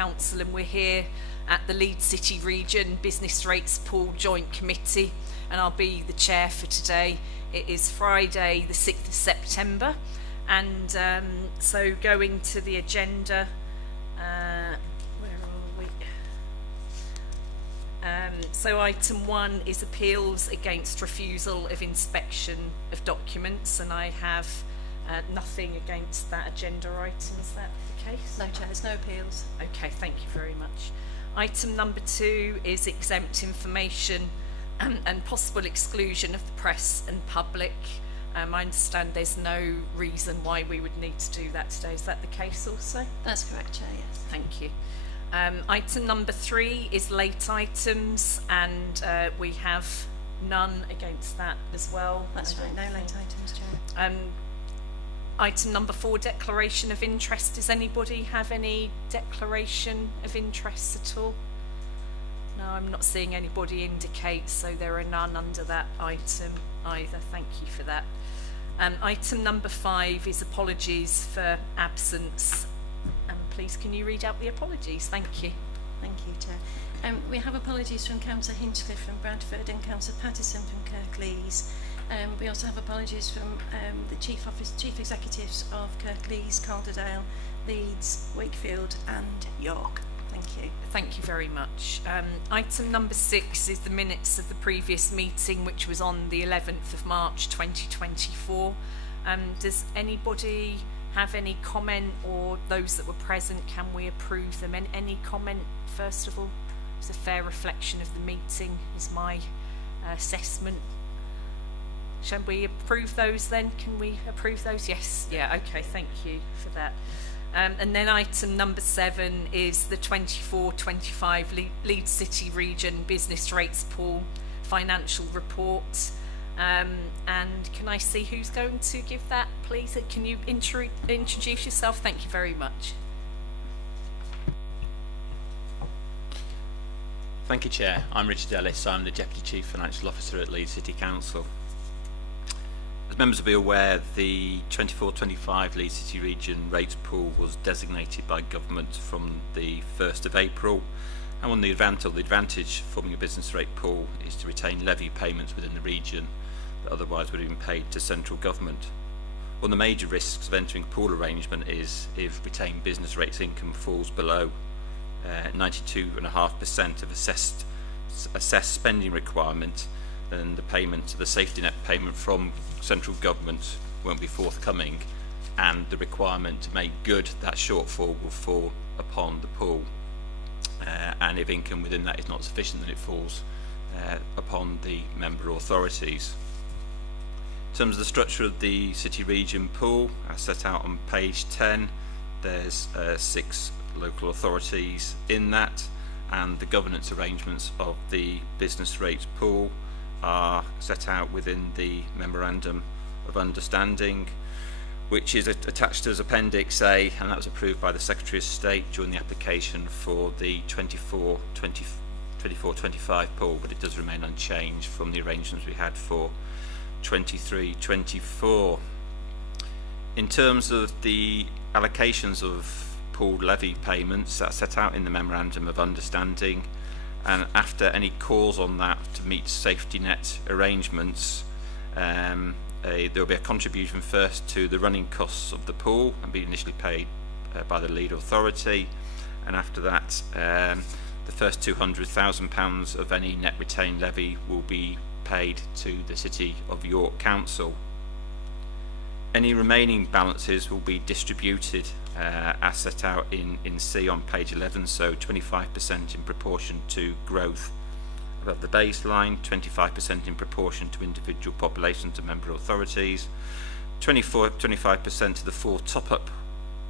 Council, and we're here at the Leeds City Region Business Rates Pool Joint Committee, and I'll be the chair for today. It is Friday the 6th of September, and so going to the agenda, where are we? So item 1 is appeals against refusal of inspection of documents, and I have nothing against that agenda item. Is that the case? No, Chair, there's no appeals. Okay, thank you very much. Item number 2 is exempt information and possible exclusion of the press and public. I understand there's no reason why we would need to do that today. Is that the case also? That's correct, Chair, yes. Thank you. Item number 3 is late items, and we have none against that as well. That's right, no late items, Chair. Item number 4, declaration of interest. Does anybody have any declaration of interest at all? No, I'm not seeing anybody indicate, so there are none under that item either. Thank you for that. Item number 5 is apologies for absence. Please, can you read out the apologies? Thank you. Thank you, Chair. We have apologies from Councillor Hinchcliffe from Bradford and Councillor Pattison from Kirklees. We also have apologies from the Chief Executives of Kirklees, Calderdale, Leeds, Wakefield and York. Thank you. Thank you very much. Item number 6 is the minutes of the previous meeting, which was on the 11th of March 2024. Does anybody have any comment, or those that were present, can we approve them? Any comment, first of all? It's a fair reflection of the meeting, is my assessment. Shall we approve those then? Can we approve those? Yes. Yeah, okay, thank you for that. And then item number 7 is the 24-25 Leeds City Region Business Rates Pool Financial Report. And can I see who's going to give that, please? Can you introduce yourself? Thank you very much. Thank you, Chair. I'm Richard Ellis. I'm the Deputy Chief Financial Officer at Leeds City Council. As members will be aware, the 24-25 Leeds City Region Rates Pool was designated by government from the 1st of April. And one the advantage of forming a business rate pool is to retain levy payments within the region that otherwise would have been paid to central government. One of the major risks of entering a pool arrangement is if retained business rates income falls below 92.5% of assessed spending requirement, then the payment, the safety net payment from central government won't be forthcoming, and the requirement to make good that shortfall will fall upon the pool. And if income within that is not sufficient, then it falls upon the member authorities. In terms of the structure of the city region pool, as set out on page 10, there's 6 local authorities in that, and the governance arrangements of the business rates pool are set out within the Memorandum of Understanding, which is attached as Appendix A, and that was approved by the Secretary of State during the application for the 24-25 pool, but it does remain unchanged from the arrangements we had for 23-24. In terms of the allocations of pooled levy payments, that's set out in the Memorandum of Understanding, and after any calls on that to meet safety net arrangements, there will be a contribution first to the running costs of the pool and be initially paid by the lead authority, and after that the first £200,000 of any net retained levy will be paid to the City of York Council. Any remaining balances will be distributed as set out in C on page 11, so 25% in proportion to growth above the baseline, 25% in proportion to individual populations and member authorities, 25% to the 4 top-up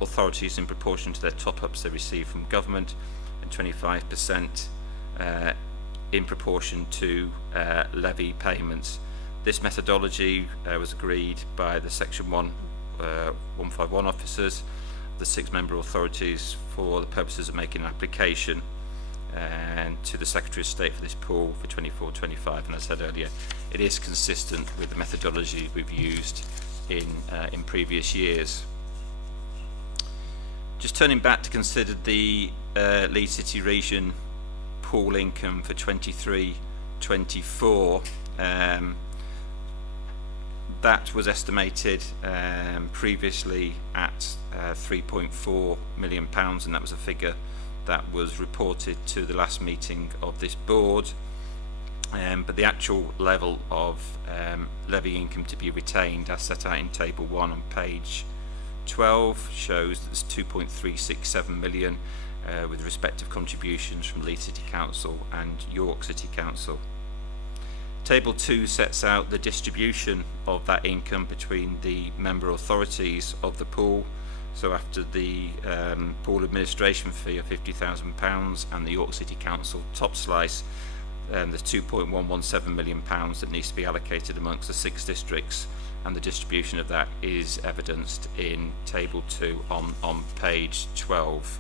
authorities in proportion to their top-ups they receive from government, and 25% in proportion to levy payments. This methodology was agreed by the Section 151 officers, the 6 member authorities, for the purposes of making an application and to the Secretary of State for this pool for 24-25, and as I said earlier, it is consistent with the methodology we've used in previous years. Just turning back to consider the Leeds City Region pool income for 23-24, that was estimated previously at £3.4 million, and that was a figure that was reported to the last meeting of this board. But the actual level of levy income to be retained, as set out in Table 1 on page 12, shows that there's 2.367 million with respective contributions from Leeds City Council and York City Council. Table 2 sets out the distribution of that income between the member authorities of the pool. So after the pool administration fee of £50,000 and the York City Council top slice, there's £2.117 million that needs to be allocated amongst the 6 districts, and the distribution of that is evidenced in Table 2 on page 12.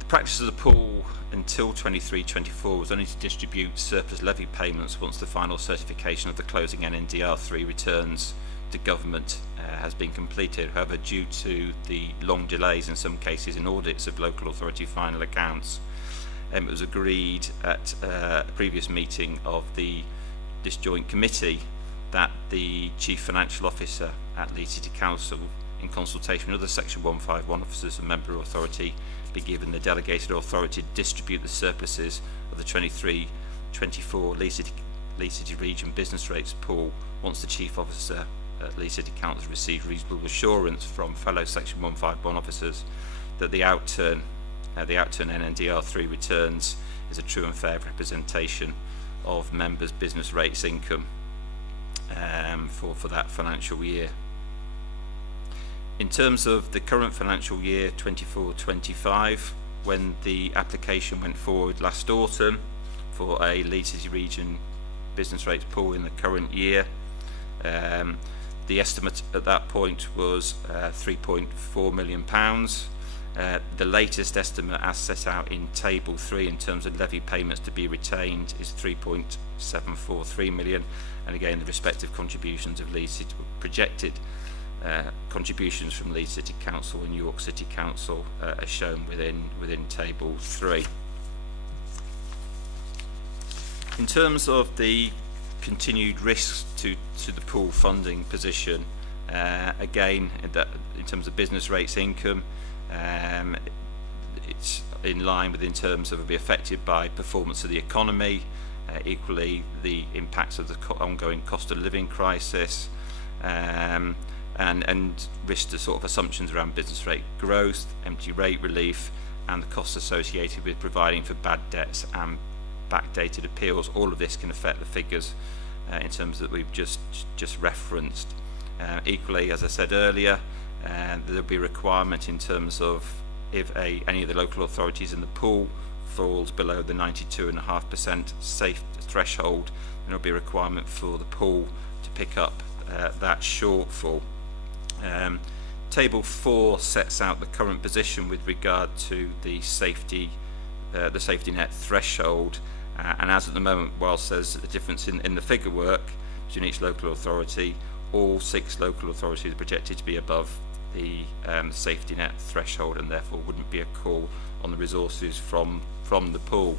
The practice of the pool until 23-24 was only to distribute surplus levy payments once the final certification of the closing NNDR3 returns to government has been completed. However, due to the long delays in some cases in audits of local authority final accounts, it was agreed at a previous meeting of this joint committee that the Chief Financial Officer at Leeds City Council, in consultation with other Section 151 officers and member authority, be given the delegated authority to distribute the surpluses of the 23-24 Leeds City Region business rates pool once the Chief Officer at Leeds City Council received reasonable assurance from fellow Section 151 officers that the outturn NNDR3 returns is a true and fair representation of members' business rates income for that financial year. In terms of the current financial year 24-25, when the application went forward last autumn for a Leeds City Region business rates pool in the current year, the estimate at that point was £3.4 million. The latest estimate, as set out in Table 3 in terms of levy payments to be retained, is £3.743 million, and again the respective contributions of Leeds City projected contributions from Leeds City Council and York City Council are shown within Table 3. In terms of the continued risks to the pool funding position, again in terms of business rates income, it's in line with in terms of it will be affected by performance of the economy, equally the impacts of the ongoing cost of living crisis, and risk to sort of assumptions around business rate growth, empty rate relief, and the costs associated with providing for bad debts and backdated appeals. All of this can affect the figures in terms that we've just referenced. Equally, as I said earlier, there'll be a requirement in terms of if any of the local authorities in the pool falls below the 92.5% safe threshold, then there'll be a requirement for the pool to pick up that shortfall. Table 4 sets out the current position with regard to the safety net threshold, and as at the moment, whilst there's a difference in the figure work between each local authority, all 6 local authorities are projected to be above the safety net threshold, and therefore wouldn't be a call on the resources from the pool.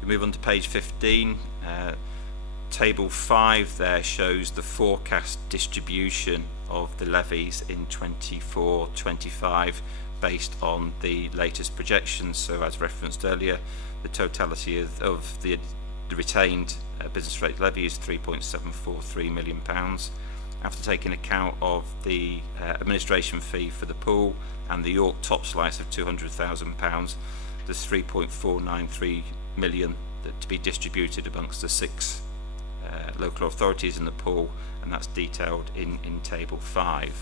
We move on to page 15. Table 5 there shows the forecast distribution of the levies in 24-25 based on the latest projections. So as referenced earlier, the totality of the retained business rate levy is £3.743 million. After taking account of the administration fee for the pool and the York top slice of £200,000, there's £3.493 million to be distributed amongst the 6 local authorities in the pool, and that's detailed in Table 5.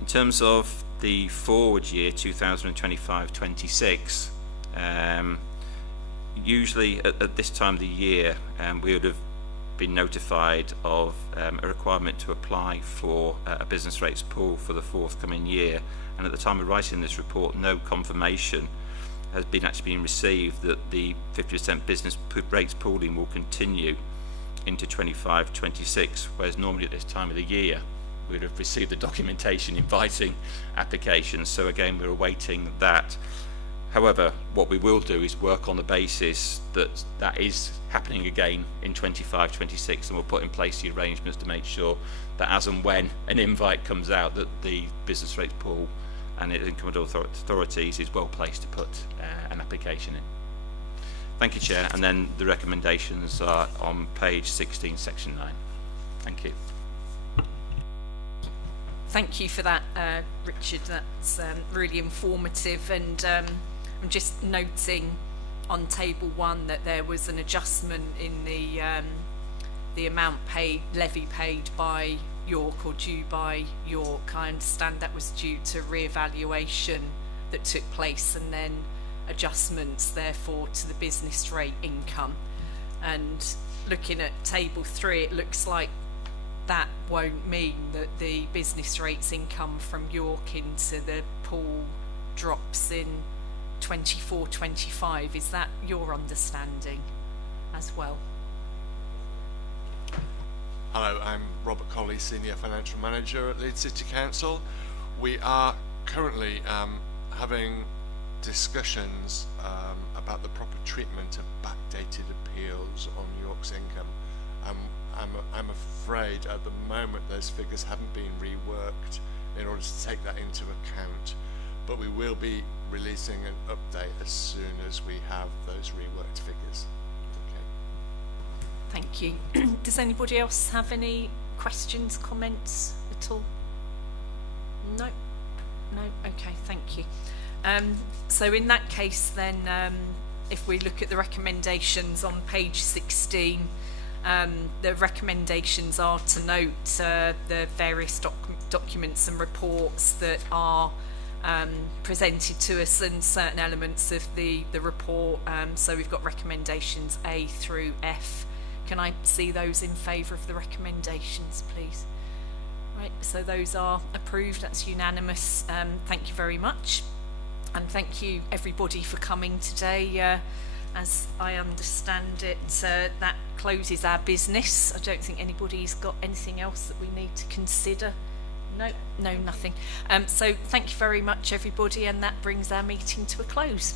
In terms of the forward year 2025-26, usually at this time of the year we would have been notified of a requirement to apply for a business rates pool for the forthcoming year, and at the time of writing this report, no confirmation has been received that the 50% business rates pooling will continue into 25-26, whereas normally at this time of the year we'd have received the documentation inviting applications. So again, we're awaiting that. However, what we will do is work on the basis that that is happening again in 25-26, and we'll put in place the arrangements to make sure that as and when an invite comes out, that the business rates pool and its incumbent authorities is well placed to put an application in. Thank you, Chair. And then the recommendations are on page 16, section 9. Thank you. Thank you for that, Richard. That's really informative. And I'm just noting on table 1 that there was an adjustment in the amount paid, levy paid by York or due by York. I understand that was due to re-evaluation that took place, and then adjustments therefore to the business rate income. And looking at table 3, it looks like that won't mean that the business rates income from York into the pool drops in 24-25. Is that your understanding as well? Hello, I'm Robert Colley, Senior Financial Manager at Leeds City Council. We are currently having discussions about the proper treatment of backdated appeals on York's income. I'm afraid at the moment those figures haven't been reworked in order to take that into account, but we will be releasing an update as soon as we have those reworked figures. Thank you. Does anybody else have any questions, comments at all? No? No? Okay, thank you. So in that case then, if we look at the recommendations on page 16, the recommendations are to note the various documents and reports that are presented to us and certain elements of the report. So we've got recommendations A through F. Can I see those in favour of the recommendations, please? Right, so those are approved. That's unanimous. Thank you very much. And thank you, everybody, for coming today. As I understand it, that closes our business. I don't think anybody's got anything else that we need to consider. No, nothing. So thank you very much, everybody, and that brings our meeting to a close.